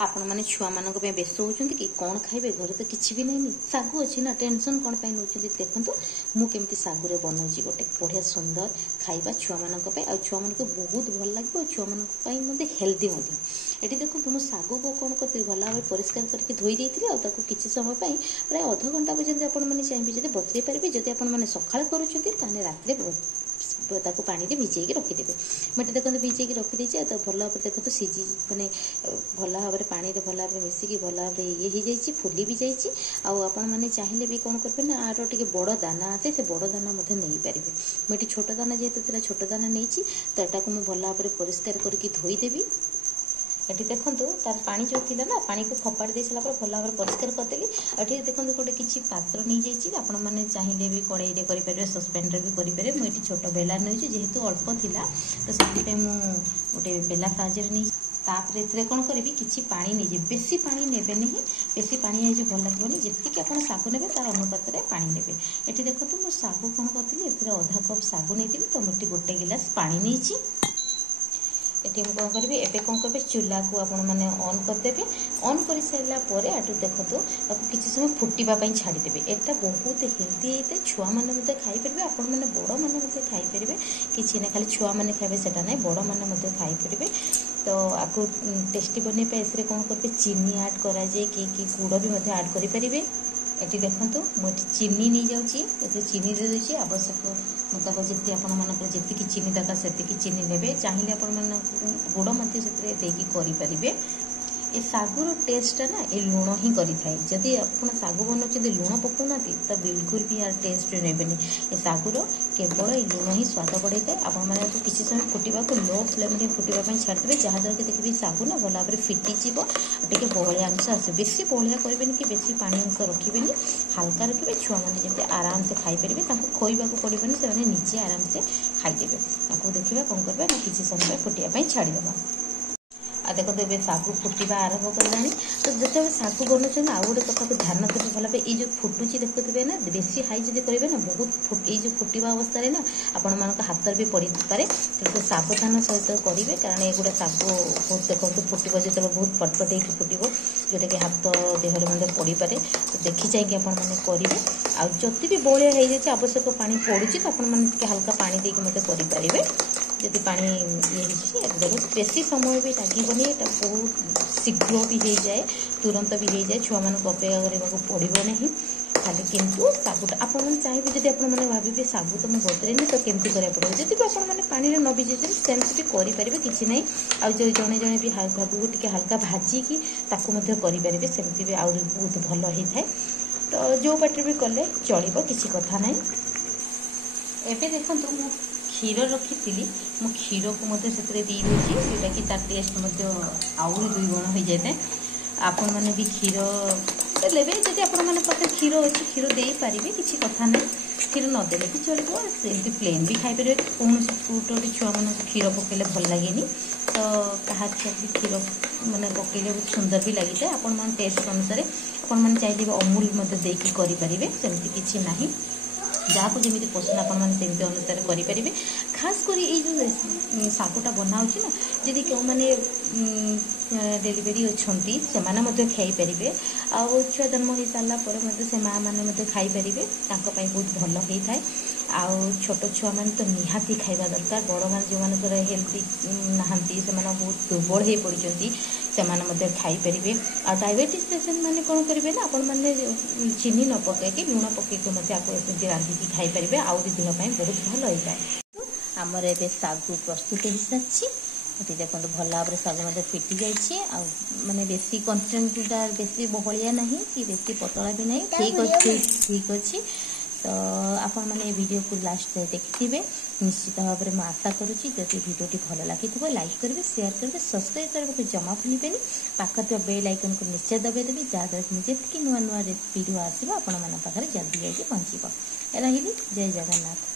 आपण मैंने छुआ मान व्यस्त होती कि कौन खाइबे घरे तो किसी भी नहीं सागु अच्छी ना टेंशन कौन पाई नौ देखो मुझे सागुरे बनाऊँगी गोटे बढ़िया सुंदर खाइबा छुआ मान छुआ मान बहुत भल लगे छुआ मान हेल्दी ये देखो मुझे सागु को कौन करती भल भाव परिष्कार करके धोई देती किसी समय प्राय अध घंटा पर्यटन आपने चाहिए जब बतरे पारे जब आपने सकाल करें रात ताको पानी रे भिजेकी रखिदेवे मुझे देखो भिजेकी रखिदे तो भल भाव देखो सीझी मैंने भल भाव पानी रे भल भाव मिसिकी भल भाव ये हो जाए फुली भी जाइए आपण मैंने चाहिए भी कौन करेंगे ना आर टे बड़ दाना आसे से बड़ दाना नहीं पारे मुझे छोट दाना जेहेतु छोट दाना नहीं तो यहाँ को मुझे भल भाव परिष्कार करके धोईदेवी ये देखो तार पानी जो थी ना पानी को खपाड़ी दे सारा भल भाव परिष्कार करदेली ये देखो गोटे किसी पात्र नहीं जाइए आपण मैंने चाहिए भी कड़ाई करेंगे सस्पेन भी करेंगे मुझे छोट बेला नहीं जेहेतु अल्प थिला तो से गोटे बेला साहाଯ୍य नहीं तापर ए कौन करी किसी पानी नहीं बेसी पानी नेबे नहीं बेसी पानी है भल लगे जी आप सागु ने तार अनुपात में पानी ने ये देखो तो मुझे सागु कौन करी अधा कप सागु नहीं तो मुझे गोटे गिलास पानी नहीं ये कौन करी एवं कौन करेंगे चूल्हा को आप मैंने ऑन करदेवे ऑन कर सारापर आटू देखो किसी समय फुटापी छाड़ीदेवे यहाँ बहुत हेल्दी होता है छुआ मैंने खाईपर आपण मैंने बड़ मैंने खाईपर किसी ना खाली छुआ मैंने खाइबे सेटा ना बड़ मैंने खाईपर तो आपको टेस्टी बनवाई इसमें कौन करेंगे चीनी आड कराए कि गुड़ भी आड करेंगे ये देखो मुझे चीनी नहीं जाऊँगी चीनी दे दूसरी आवश्यक मुताबिक जी आपकी चीनी दरकार से चीनी ने चाहिए आपण गुड़ से ये सागुर टेस्ट ना ये लुण ही करें जदि आप सागु बनाऊँ लुण पकाऊना तो बिल्कुल भी यार टेस्ट ने ये सागुर केवल ये लुण ही स्वाद बढ़ाई था आपण किसी समय फुटा को लो फ्लेम में फुटापी छाड़देवे जहाँद्वारा कि देखिए सागु ना भल भाव फिटिज टे बहलिया अंश आस बेसी बहलिया करेंगे कि बेसी पानी अंश रखिए हाल्का रखिए छुआ मैंने जमी आराम से खाईपर खोईवा पड़े से निजे आराम से खाईदेवे आपको देखा कौन करवा ना किसी समय फुटापी छाड़देवा आ देखो तो ये सागु फुटा आरंभ कलानी तो जो सागु बनाऊँ आउ गोटे कथा को ध्यान देते भल भाव ये फुटुची देखुए ना बेसी हाई जब करेंगे ना बहुत ये फुटा अवस्था ना आपण मान हाथ भी पड़ पारे तो सावधान सहित करेंगे कारण ये गोटे सागु बहुत देखो फुटब जो बहुत पटपट हो फुटब जोटा कि हाथ देहर मध्य पड़ पारे तो देखी चाहिए आपने करेंगे आदि भी बलिया हो जाए आवश्यक पानी पड़ू तो आपने हल्का पानी देके मत करेंगे जदि पानी ये देखो बेसी समय भी लगे ये बहुत शीघ्र भी हो जाए तुरंत भी हो जाए छुआ मान अपेक्षा करने पड़ो नहीं खाली किंतु सागुटा आप चाहिए जब आपने भावे सागु तो मुझे बतरेनी तो केमती करा पड़ो जब भी आपने पानी में न भिजे सेमती भी करेंगे किसी ना आ जो जड़े जड़े भी सागु टे हाल्का भाजिकी करेंगे सेमती भी आउरी बहुत भल होता है तो जो बाटे भी कले चलो किसी कथा ना एवं देखो क्षीर रखी मो क्षीर को से जोटा कि तार टेस्ट आउरी 2 गुण हो जाए आपण मैंने भी क्षीर लेबे जदि आपण मैंने पाखे क्षीर अच्छी क्षीर दे पारे किसी कथा ना क्षीर नदे भी चलो सेमती प्लेन भी खाईपर कौन फ्रूट छुआ मान क्षीर पकड़े भल लगे तो क्या भी क्षीर मैंने पकड़े बहुत सुंदर भी लगी था आपण मैंने टेस्ट अनुसार आपण मैंने चाहिए अमूल देकी करेंगे सेमती किसी ना जहाँ को जमी पसंद आपमती अनुसार करेंगे खास कर ये जो सागुटा बनाऊँ ना जदि क्यों मैंने डेलीवरी अच्छा से खाईपर आउ छुआ जन्म हो सारापर से माँ मैंने खाईपर बहुत भल होता है आउ छोट छुआ मैंने तो निहाती खाइबा दरकार बड़ मान जो मानकर हेल्दी नहांती से बहुत दुर्बल हो पड़ती से खाईपर आ डायबिटीज पेसेंट मैंने कौन करेंगे ना आपण मैंने चीनी न पकईकि लुण पकईकि मत आपको रांधिकी खाईपर आउरी देहपाई बहुत भल होता है आमर ए सागु प्रस्तुत हो सारी देखो भल भाव सागु मत फिटी जाए माने बेसी कंटेंटा बेसी बहलिया नहीं कि बेसी पतला भी नहीं ठीक अच्छे तो आपण मैंने वीडियो को लास्ट देखिए निश्चित भाव में आशा करुँची जब वीडियोटी भल लगी लाइक करेंगे शेयर करेंगे सब्सक्राइब करने को जमा भूलें पाखे बेल आइकन को निश्चय दबाइदेवी जहाँद्वारा कि जितकी नुआ नुआ वीडियो आसो आपण पाखे जल्दी जाइए पहुँचब रही जय जगन्नाथ।